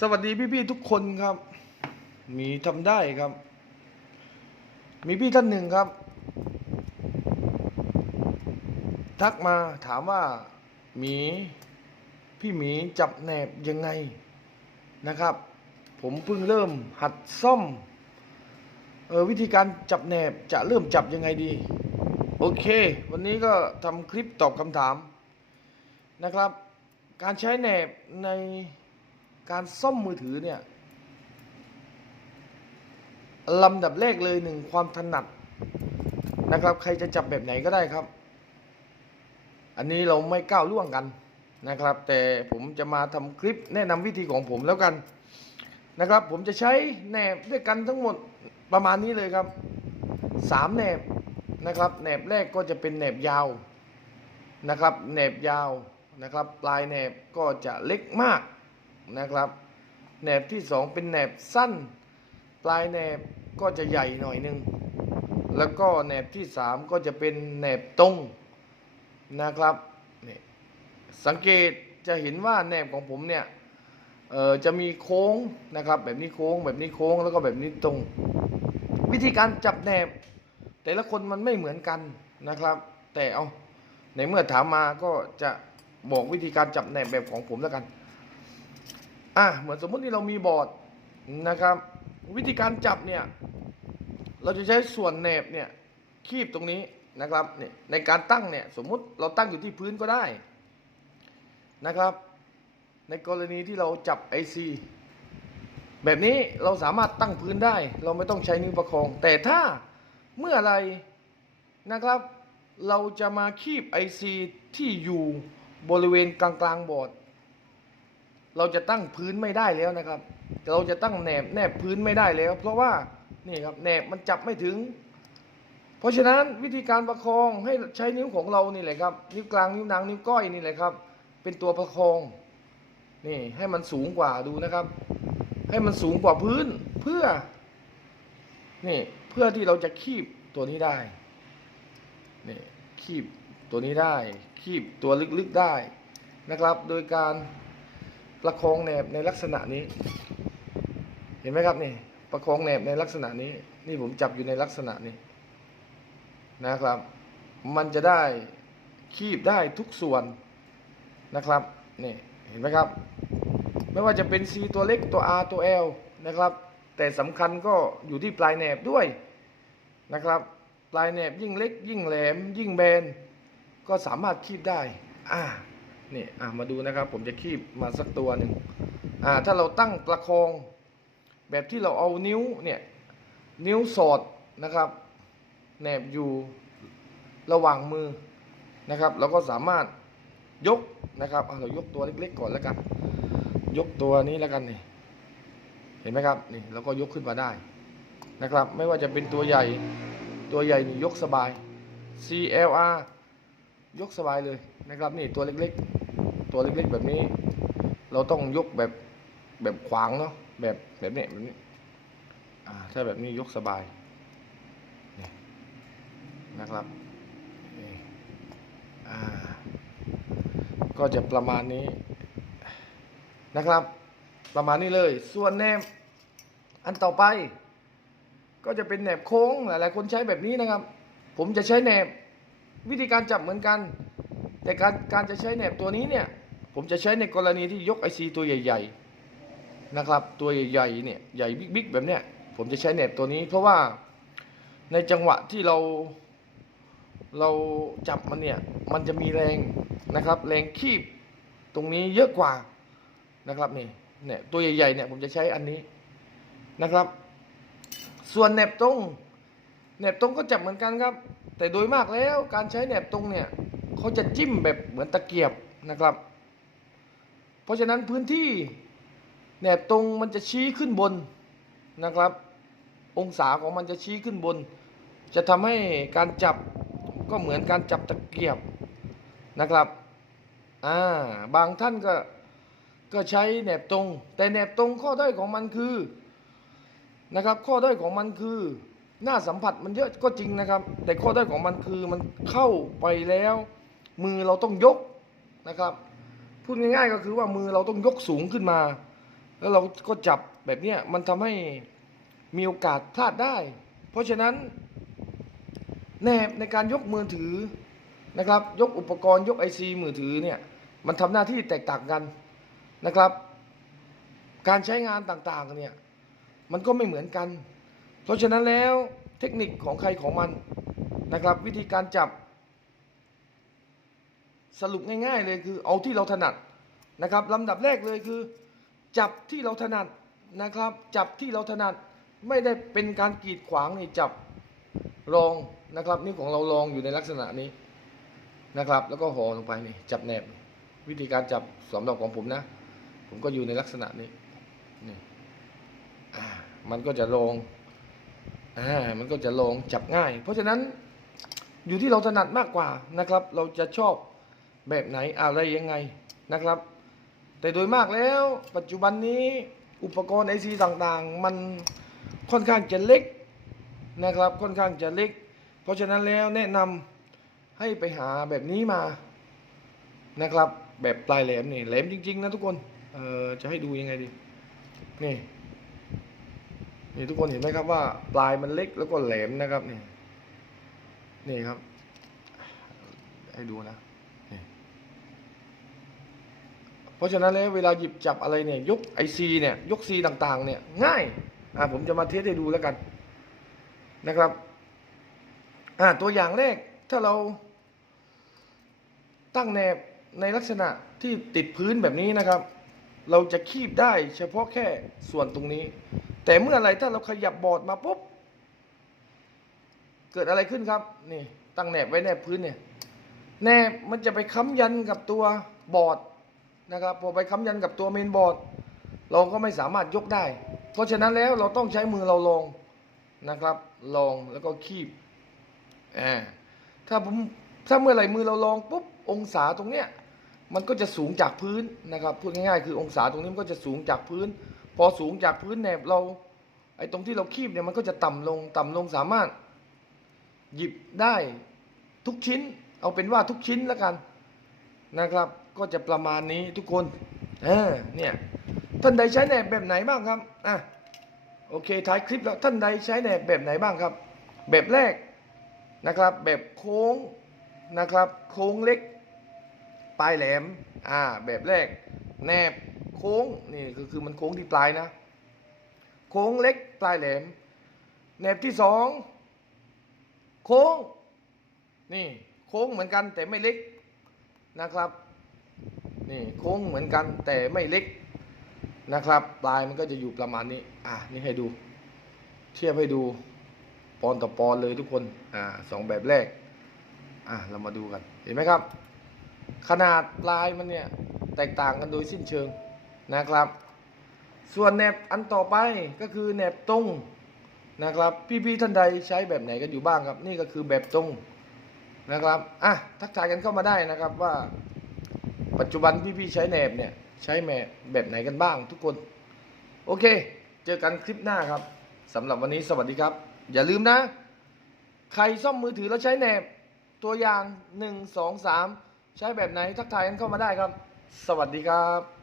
สวัสดีพี่ๆทุกคนครับ มีทำได้ครับ มีพี่ท่านหนึ่งครับ ทักมาถามว่าหมีพี่หมีจับแหนบยังไงนะครับ ผมเพิ่งเริ่มหัดซ่อมเออวิธีการจับแหนบจะเริ่มจับยังไงดี โอเค วันนี้ก็ทำคลิปตอบคำถามนะครับ การใช้แหนบใน การซ่อมมือถือเนี่ยลำดับแรกเลยหนึ่งความถนัดนะครับ ใครจะจับแบบไหนก็ได้ครับ อันนี้เราไม่ก้าวล่วงกันนะครับ แต่ผมจะมาทำคลิปแนะนำวิธีของผมแล้วกันนะครับ ผมจะใช้แหนบด้วยกันทั้งหมดประมาณนี้เลยครับสามแหนบนะครับแหนบแรกก็จะเป็นแหนบยาวนะครับแหนบยาวนะครับ ปลายแหนบก็จะเล็กมาก นะครับแหนบที่สองเป็นแหนบสั้น ปลายแหนบก็จะใหญ่หน่อยหนึง แล้วก็แหนบที่สามก็จะเป็นแหนบตรงนะครับนี่สังเกตจะเห็นว่าแหนบของผมเนี่ยเอ่อจะมีโค้งนะครับ แบบนี้โค้งแบบนี้โค้งแล้วก็แบบนี้ตรง วิธีการจับแหนบ แต่ละคนมันไม่เหมือนกันนะครับ แต่เอาในเมื่อถามมาก็จะบอกวิธีการจับแหนบแบบของผมแล้วกัน อะเหมือนสมมติที่เรามีบอร์ดนะครับ วิธีการจับเนี่ย เราจะใช้ส่วนแหนบเนี่ยคีบตรงนี้นะครับเนี่ยในการตั้งเนี่ยสมมุติเราตั้งอยู่ที่พื้นก็ได้นะครับ ในกรณีที่เราจับ IC แบบนี้เราสามารถตั้งพื้นได้ เราไม่ต้องใช้นิ้วประคอง แต่ถ้าเมื่อไรนะครับ เราจะมาคีบ IC ที่อยู่บริเวณกลางกลางๆบอร์ด เราจะตั้งพื้นไม่ได้แล้วนะครับ เราจะตั้งแหนบแนบพื้นไม่ได้แล้ว เพราะว่านี่ครับแหนบมันจับไม่ถึง เพราะฉะนั้นวิธีการประคองให้ใช้นิ้วของเรานี่แหละครับ นิ้วกลางนิ้วนางนิ้วก้อยนี่แหละครับ เป็นตัวประคองนี่ให้มันสูงกว่าดูนะครับ ให้มันสูงกว่าพื้นเพื่อนี่เพื่อที่เราจะคีบตัวนี้ได้นี่คีบตัวนี้ได้ คีบตัวลึกๆได้นะครับ โดยการ ประคองแหนบในลักษณะนี้ เห็นไหมครับนี่ประคองแหนบในลักษณะนี้ นี่ผมจับอยู่ในลักษณะนี้นะครับ มันจะได้คีบได้ทุกส่วนนะครับนี่เห็นไหมครับ ไม่ว่าจะเป็น C ตัวเล็กตัว R ตัว L นะครับ แต่สำคัญก็อยู่ที่ปลายแหนบด้วยนะครับ ปลายแหนบยิ่งเล็ก ยิ่งแหลม ยิ่งแบน ก็สามารถคีบได้อ่า นี่อ่ามาดูนะครับ ผมจะคีบมาสักตัวหนึ่งอ่าถ้าเราตั้งประคองแบบที่เราเอานิ้วเนี่ยนิ้วสอดนะครับแนบอยู่ระหว่างมือนะครับเราก็สามารถยกนะครับเอาเรายกตัวเล็กๆก่อนแล้วกัน ยกตัวนี้แล้วกันนี่เห็นไหมครับนี่เราก็ยกขึ้นมาได้นะครับ ไม่ว่าจะเป็นตัวใหญ่ตัวใหญ่นี่ยกสบาย CLR ยกสบายเลยนะครับนี่ตัวเล็กๆ ตัวเล็กๆแบบนี้ เราต้องยกแบบแบบขวางเนาะแบบแบบนี้แบบนี้อ่าถ้าแบบนี้ยกสบายนะครับอ่าก็จะประมาณนี้นะครับ ประมาณนี้เลย ส่วนแนบอันต่อไป ก็จะเป็นแหนบโค้งหลายๆคนใช้แบบนี้นะครับ ผมจะใช้แหนบ วิธีการจับเหมือนกัน แต่การการจะใช้แหนบตัวนี้เนี่ย ผมจะใช้ในกรณีที่ยกไอซีตัวใหญ่ ๆนะครับ ตัวใหญ่ๆเนี่ยใหญ่บิ๊กๆแบบเนี้ยผมจะใช้แหนบตัวนี้ เพราะว่าในจังหวะที่เราเราจับมันเนี่ยมันจะมีแรงนะครับ แรงคีบตรงนี้เยอะกว่านะครับนี่เนี่ยตัวใหญ่ๆเนี่ยผมจะใช้อันนี้นะครับ ส่วนแหนบตรงแหนบตรงก็จับเหมือนกันครับ แต่โดยมากแล้วการใช้แหนบตรงเนี่ยเขาจะจิ้มแบบเหมือนตะเกียบนะครับ เพราะฉะนั้นพื้นที่แหนบตรงมันจะชี้ขึ้นบนนะครับ องศาของมันจะชี้ขึ้นบน จะทำให้การจับก็เหมือนการจับตะเกียบนะครับอ่าบางท่านก็ก็ใช้แหนบตรง แต่แหนบตรงข้อด้อยของมันคือนะครับ ข้อด้อยของมันคือ หน้าสัมผัสมันเยอะก็จริงนะครับ แต่ข้อด้อยของมันคือมันเข้าไปแล้ว มือเราต้องยกนะครับ พูดง่ายๆก็คือว่ามือเราต้องยกสูงขึ้นมา แล้วเราก็จับแบบนี้มันทำให้มีโอกาสพลาดได้ เพราะฉะนั้นแนบในการยกมือถือนะครับ ยกอุปกรณ์ยกไอซีมือถือเนี่ยมันทำหน้าที่แตกต่างกันนะครับ การใช้งานต่างๆเนี่ยมันก็ไม่เหมือนกัน เพราะฉะนั้นแล้วเทคนิคของใครของมันนะครับ วิธีการจับ สรุปง่าย ๆ เลยคือเอาที่เราถนัดนะครับลำดับแรกเลยคือ จับที่เราถนัดนะครับ จับที่เราถนัดไม่ได้เป็นการกีดขวางนี่จับรองนะครับนี่ของเราลองอยู่ในลักษณะนี้นะครับ แล้วก็ห่อลงไปนี่จับแนบ วิธีการจับสำหรับของผมนะ ผมก็อยู่ในลักษณะนี้นี่มันก็จะลง อ่ามันก็จะลงจับง่าย เพราะฉะนั้นอยู่ที่เราถนัดมากกว่านะครับ เราจะชอบแบบไหนอะไรยังไงนะครับ แต่โดยมากแล้วปัจจุบันนี้อุปกรณ์ไอซีต่างๆ มันค่อนข้างจะเล็กนะครับ ค่อนข้างจะเล็ก เพราะฉะนั้นแล้วแนะนำให้ไปหาแบบนี้มานะครับ แบบปลายแหลมนี่แหลมจริง ๆ นะทุกคนเออจะให้ดูยังไงดีนี่ นี่ทุกคนเห็นไหมครับว่าปลายมันเล็กแล้วก็แหลมนะครับนี่นี่ครับ ให้ดูนะนเพราะฉะนั้นแล้วเวลาหยิบจับอะไรเนี่ย ยกไอซีเนี่ยยกซีต่างๆ เนี่ย ง่ายอ่าผมจะมาเทสให้ดูแล้วกันนะครับอ่าตัวอย่างแรกถ้าเรา ตั้งแนบในลักษณะที่ติดพื้นแบบนี้นะครับ เราจะคีบได้เฉพาะแค่ส่วนตรงนี้ แต่เมื่อไรถ้าเราขยับบอร์ดมาปุ๊บ เกิดอะไรขึ้นครับ นี่ ตั้งแนบไว้แนบพื้นเนี่ย แนบมันจะไปค้ำยันกับตัวบอร์ดนะครับพอไปค้ำยันกับตัวเมนบอร์ดเราก็ไม่สามารถยกได้ เพราะฉะนั้นแล้วเราต้องใช้มือเราลองนะครับ ลองแล้วก็คีบอ่าถ้าผมถ้าเมื่อไหร่มือเราลองปุ๊บองศาตรงเนี้ยมันก็จะสูงจากพื้นนะครับพูดง่ายๆ คือองศาตรงนี้มันก็จะสูงจากพื้น พอสูงจากพื้นแนบเรา ไอ้ตรงที่เราคีบเนี่ยมันก็จะต่ำลงต่ำลงสามารถ หยิบได้ทุกชิ้น เอาเป็นว่าทุกชิ้นแล้วกันนะครับ ก็จะประมาณนี้ทุกคนเออเนี่ยท่านใดใช้แหนบแบบไหนบ้างครับอะโอเคท้ายคลิปแล้วท่านใดใช้แหนบแบบไหนบ้างครับ แบบแรกนะครับ แบบโค้งนะครับ โค้งเล็ก ปลายแหลมอ่าแบบแรกแนบ โค้งนี่คือคือมันโค้งที่ปลายนะ โค้งเล็กปลายแหลมแหนบที่สองโค้งนี่โค้งเหมือนกันแต่ไม่เล็กนะครับนี่โค้งเหมือนกันแต่ไม่เล็กนะครับ ปลายมันก็จะอยู่ประมาณนี้ อะนี่ให้ดู เทียบให้ดูปอนต่อปอนเลยทุกคนอ่าสองแบบแรกอะเรามาดูกันเห็นไหมครับ ขนาดปลายมันเนี่ยแตกต่างกันโดยสิ้นเชิง นะครับ ส่วนแหนบอันต่อไปก็คือแหนบตรงนะครับ พี่ๆท่านใดใช้แบบไหนกันอยู่บ้างครับ นี่ก็คือแบบตรงนะครับอะทักทายกันเข้ามาได้นะครับว่า ปัจจุบันพี่ๆใช้แหนบเนี่ยใช้แหนบแบบไหนกันบ้างทุกคน โอเค เจอกันคลิปหน้าครับสำหรับวันนี้สวัสดีครับ อย่าลืมนะ ใครซ่อมมือถือแล้วใช้แหนบตัวอย่าง 1 2 3 ใช้แบบไหนทักทายกันเข้ามาได้ครับ สวัสดีครับ